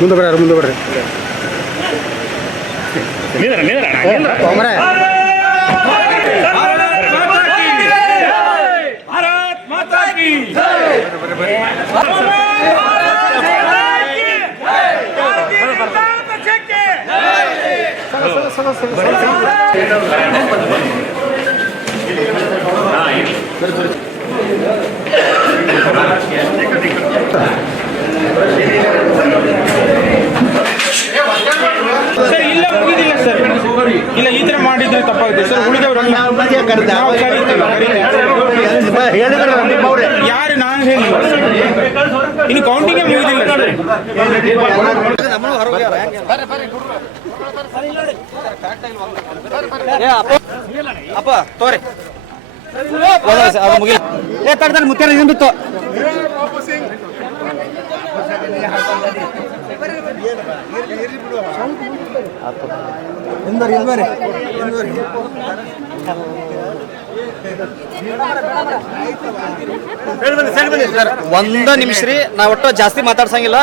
ಮುಂದೆ ಬರ್ರಿ ಮುಂದೆ ಬರ್ರಿ ನಿಂದ್ರ ನಿಂದ್ರ ನಿಂದ್ರ ತೊಗೊಂಬರ್ರಿ. ಭಾರತ್ ಮಾತಾ ಕಿ ಸರ್ ಇಲ್ಲ ಈ ತರ ಮಾಡಿದ್ರೆ ತಪ್ಪಾಗುತ್ತೆ. ಸರ್ ಉಳಿದವರು ನಾವು ಕರೀತೀವಿ, ಕರೀತೀವಿ. ಯಾರು? ನಾನು ಹೇಳಿ ಇನ್ನು ಕೌಂಟಿಂಗ್ ಮುಗಿದಿಲ್ಲ. ಸರ್ ಅಪ್ಪ. ತೋರಿ. ಅದು ಮುಗಿಲ್ಲ. ಏ ಇದನ್ ಬಿತ್ತು. ಒಂದ ನಿಮಿಷ ರೀ ನಾ ಒಟ್ಟು ಜಾಸ್ತಿ ಮಾತಾಡ್ಸಂಗಿಲ್ಲ.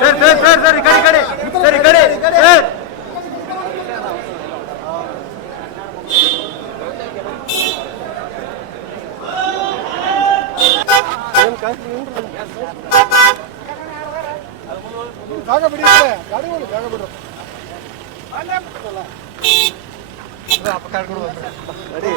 ಸರ್ ಸರ್ ಸರ್ ಸರ್ ಕಡೆ ಕಡೆ, ಸರ್ ಕಡೆ, ಸರ್. ಜಾಗ ಬಿಡಿ ಗಾಡಿಗಳು ಜಾಗ ಬಿಡ್ರು ಅಲ್ಲೇ. ಅಪ್ಪ ಕಾರ್ಡ್ ಕೊಡುವ ರೆಡಿ